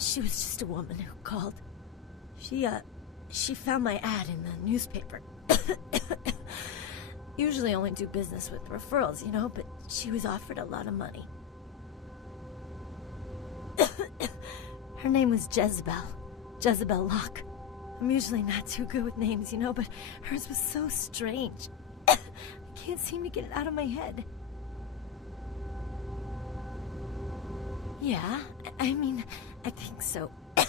She was just a woman who called. She found my ad in the newspaper. Usually only do business with referrals, you know, but she was offered a lot of money. Her name was Jezebel Locke. I'm usually not too good with names, you know, but hers was so strange. I can't seem to get it out of my head. Yeah, I mean, I think so. To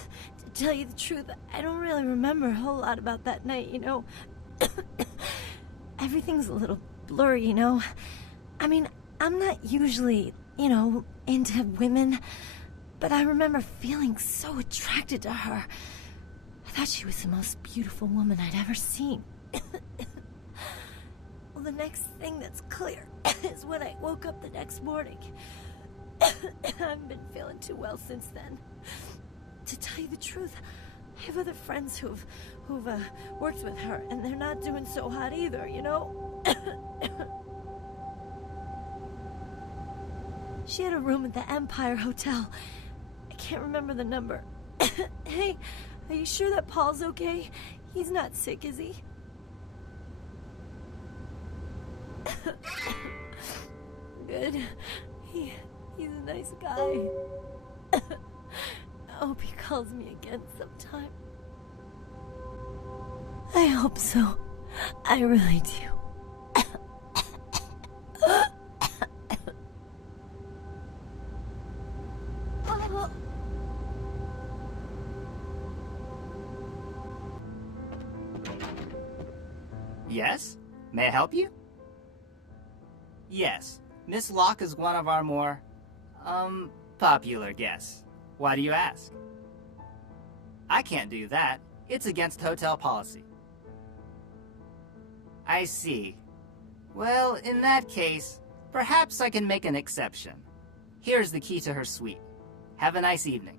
tell you the truth, I don't really remember a whole lot about that night, you know. Everything's a little blurry, you know. I mean, I'm not usually, you know, into women, but I remember feeling so attracted to her. I thought she was the most beautiful woman I'd ever seen. Well, the next thing that's clear is when I woke up the next morning. I haven't been feeling too well since then. To tell you the truth, I have other friends who've worked with her, and they're not doing so hot either, you know? She had a room at the Empire Hotel. I can't remember the number. Hey, are you sure that Paul's okay? He's not sick, is he? Good. He's a nice guy. I hope he calls me again sometime. I hope so. I really do. Yes? May I help you? Yes, Miss Locke is one of our more, popular guests. Why do you ask? I can't do that. It's against hotel policy. I see. Well, in that case, perhaps I can make an exception. Here's the key to her suite. Have a nice evening.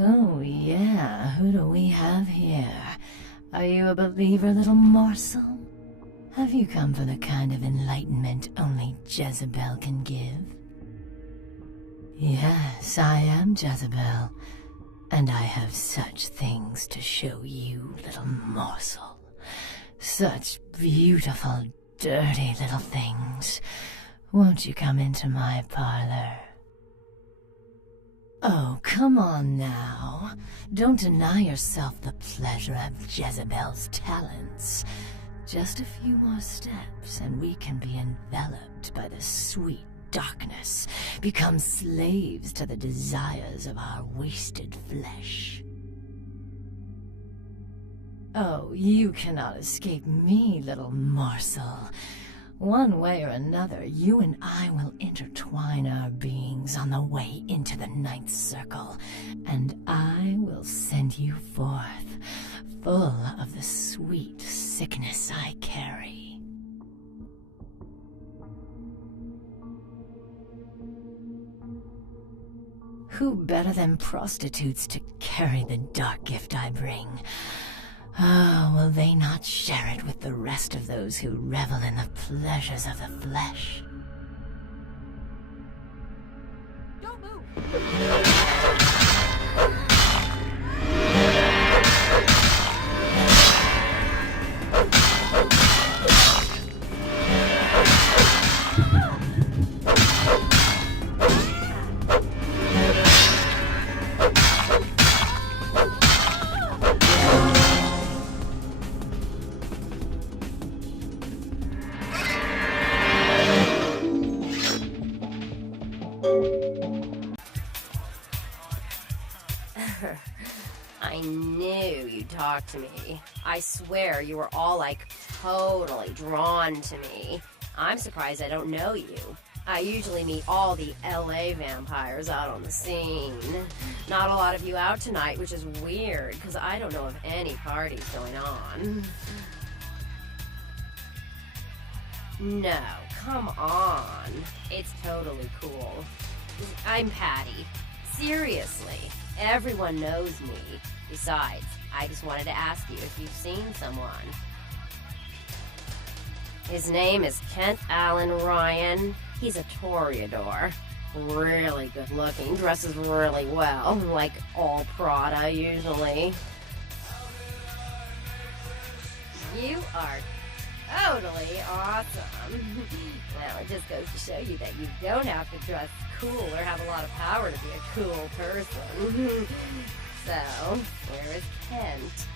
Oh, yeah. Who do we have here? Are you a believer, little morsel? Have you come for the kind of enlightenment only Jezebel can give? Yes, I am Jezebel, and I have such things to show you, little morsel. Such beautiful, dirty little things. Won't you come into my parlor? Oh, come on now. Don't deny yourself the pleasure of Jezebel's talents. Just a few more steps, and we can be enveloped by the sweet darkness, become slaves to the desires of our wasted flesh. Oh, you cannot escape me, little morsel. One way or another, you and I will intertwine our beings on the way into the ninth circle, and I will send you forth, full of the sweet sickness I carry. Who better than prostitutes to carry the dark gift I bring? Oh, will they not share it with the rest of those who revel in the pleasures of the flesh? Don't move! I knew you'd talk to me. I swear you were all, like, totally drawn to me. I'm surprised I don't know you. I usually meet all the LA vampires out on the scene. Not a lot of you out tonight, which is weird, because I don't know of any parties going on. No, come on. It's totally cool. I'm Patty. Seriously, everyone knows me. Besides, I just wanted to ask you if you've seen someone. His name is Kent Allen Ryan. He's a Toreador. Really good looking, dresses really well, like all Prada usually. You are totally awesome. Well, it just goes to show you that you don't have to dress cool or have a lot of power to be a cool person. So, where is Kent?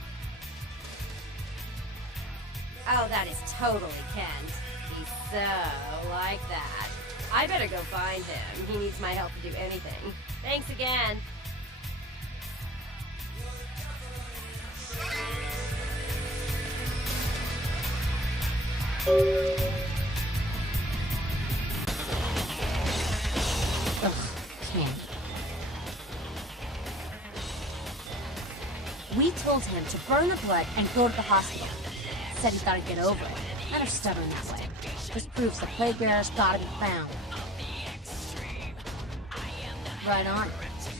Oh, that is totally Kent. He's so like that. I better go find him. He needs my help to do anything. Thanks again. Ugh, can't. We told him to burn the blood and go to the hospital. Said he thought he'd get over it. Men are stubborn that way. Just proves the plague bearer's gotta be found. Right on.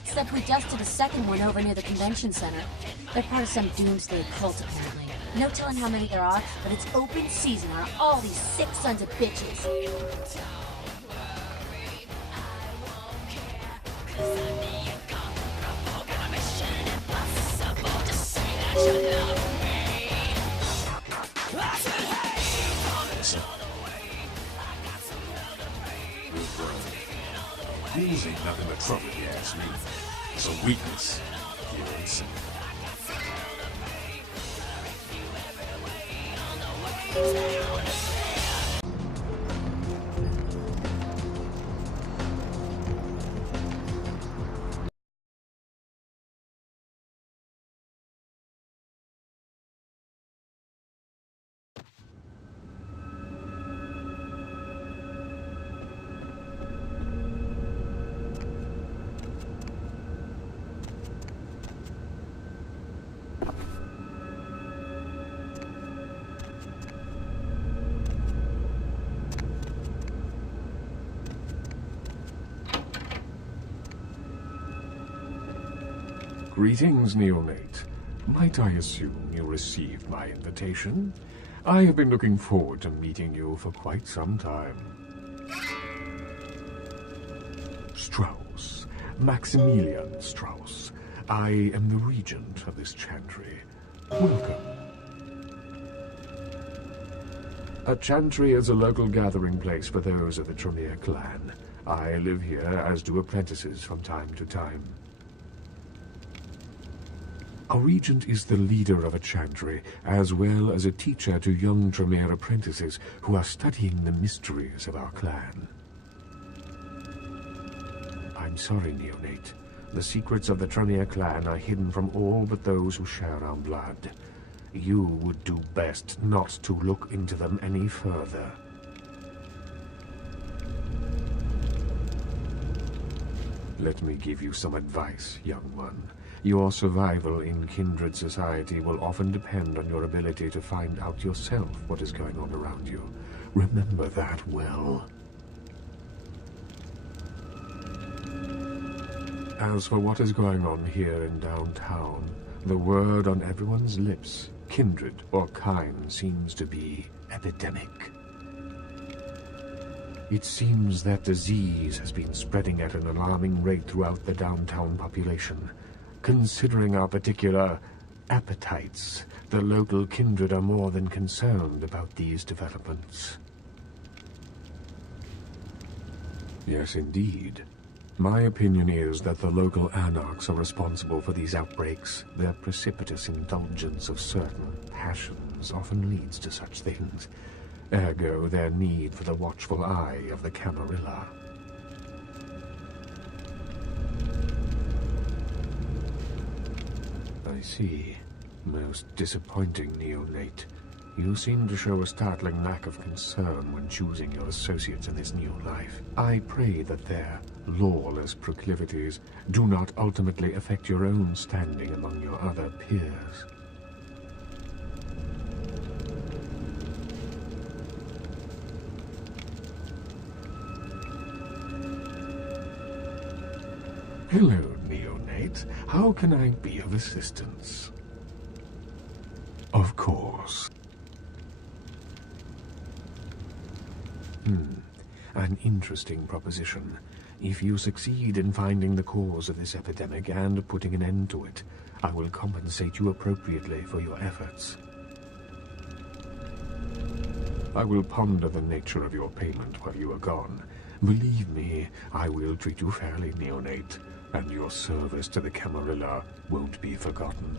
Except we just did a second one over near the convention center. They're part of some doomsday cult, apparently. No telling how many there are, but it's open season on all these sick sons of bitches. Fools ain't nothing but trouble, if you ask me. It's a weakness, if you ain't seen Greetings, neonate. Might I assume you received my invitation? I have been looking forward to meeting you for quite some time. Strauss. Maximilian Strauss. I am the regent of this chantry. Welcome. A chantry is a local gathering place for those of the Tremere clan. I live here, as do apprentices from time to time. A regent is the leader of a chantry, as well as a teacher to young Tremere apprentices who are studying the mysteries of our clan. I'm sorry, neonate. The secrets of the Tremere clan are hidden from all but those who share our blood. You would do best not to look into them any further. Let me give you some advice, young one. Your survival in kindred society will often depend on your ability to find out yourself what is going on around you. Remember that well. As for what is going on here in downtown, the word on everyone's lips, kindred or kind, seems to be epidemic. It seems that disease has been spreading at an alarming rate throughout the downtown population. Considering our particular appetites, the local kindred are more than concerned about these developments. Yes, indeed. My opinion is that the local anarchs are responsible for these outbreaks. Their precipitous indulgence of certain passions often leads to such things. Ergo, their need for the watchful eye of the Camarilla. I see. Most disappointing, neonate. You seem to show a startling lack of concern when choosing your associates in this new life. I pray that their lawless proclivities do not ultimately affect your own standing among your other peers. Hello, neonate. How can I be of assistance? Of course. An interesting proposition. If you succeed in finding the cause of this epidemic and putting an end to it, I will compensate you appropriately for your efforts. I will ponder the nature of your payment while you are gone. Believe me, I will treat you fairly, neonate, and your service to the Camarilla won't be forgotten.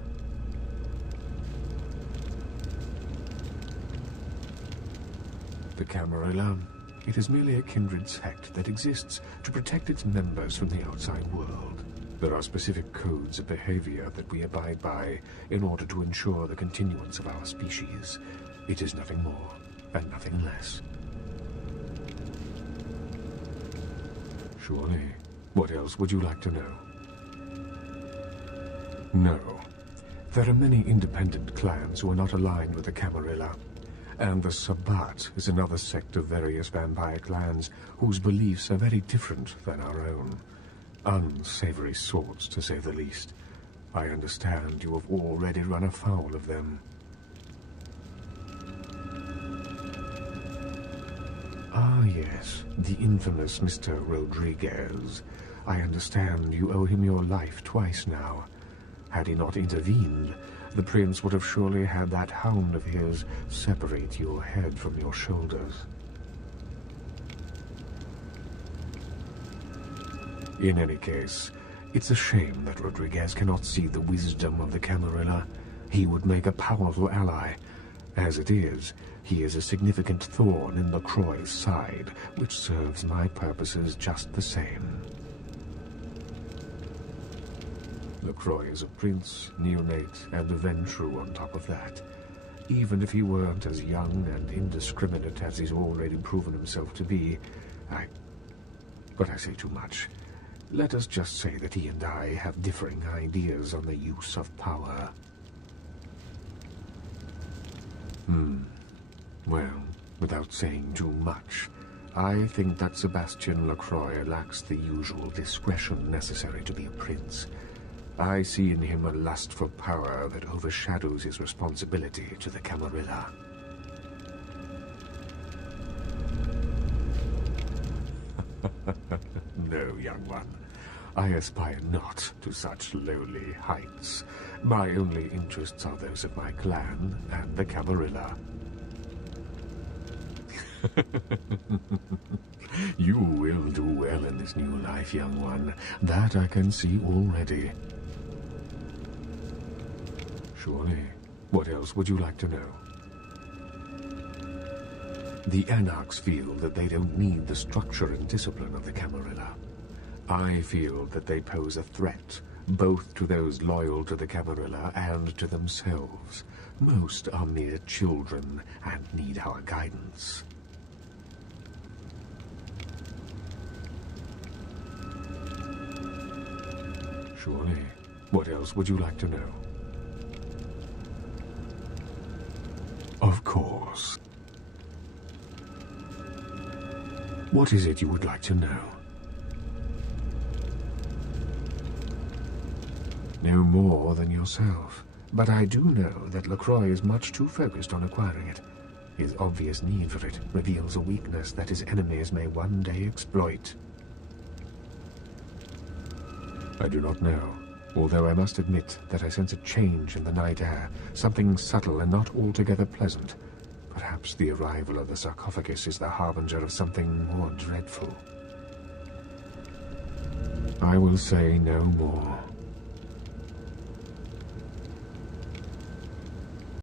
The Camarilla, it is merely a kindred sect that exists to protect its members from the outside world. There are specific codes of behavior that we abide by in order to ensure the continuance of our species. It is nothing more and nothing less. Surely. What else would you like to know? No. There are many independent clans who are not aligned with the Camarilla. And the Sabbat is another sect of various vampire clans whose beliefs are very different than our own. Unsavory sorts, to say the least. I understand you have already run afoul of them. Ah, yes, the infamous Mr. Rodriguez. I understand you owe him your life twice now. Had he not intervened, the prince would have surely had that hound of his separate your head from your shoulders. In any case, it's a shame that Rodriguez cannot see the wisdom of the Camarilla. He would make a powerful ally. As it is, he is a significant thorn in LaCroix's side, which serves my purposes just the same. LaCroix is a prince, neonate, and a Ventrue on top of that. Even if he weren't as young and indiscriminate as he's already proven himself to be, But I say too much. Let us just say that he and I have differing ideas on the use of power. Well, without saying too much, I think that Sebastian LaCroix lacks the usual discretion necessary to be a prince. I see in him a lust for power that overshadows his responsibility to the Camarilla. No, young one. I aspire not to such lowly heights. My only interests are those of my clan and the Camarilla. You will do well in this new life, young one. That I can see already. Surely. What else would you like to know? The Anarchs feel that they don't need the structure and discipline of the Camarilla. I feel that they pose a threat, both to those loyal to the Camarilla and to themselves. Most are mere children and need our guidance. Surely. What else would you like to know? Of course. What is it you would like to know? No more than yourself. But I do know that LaCroix is much too focused on acquiring it. His obvious need for it reveals a weakness that his enemies may one day exploit. I do not know, although I must admit that I sense a change in the night air, something subtle and not altogether pleasant. Perhaps the arrival of the sarcophagus is the harbinger of something more dreadful. I will say no more.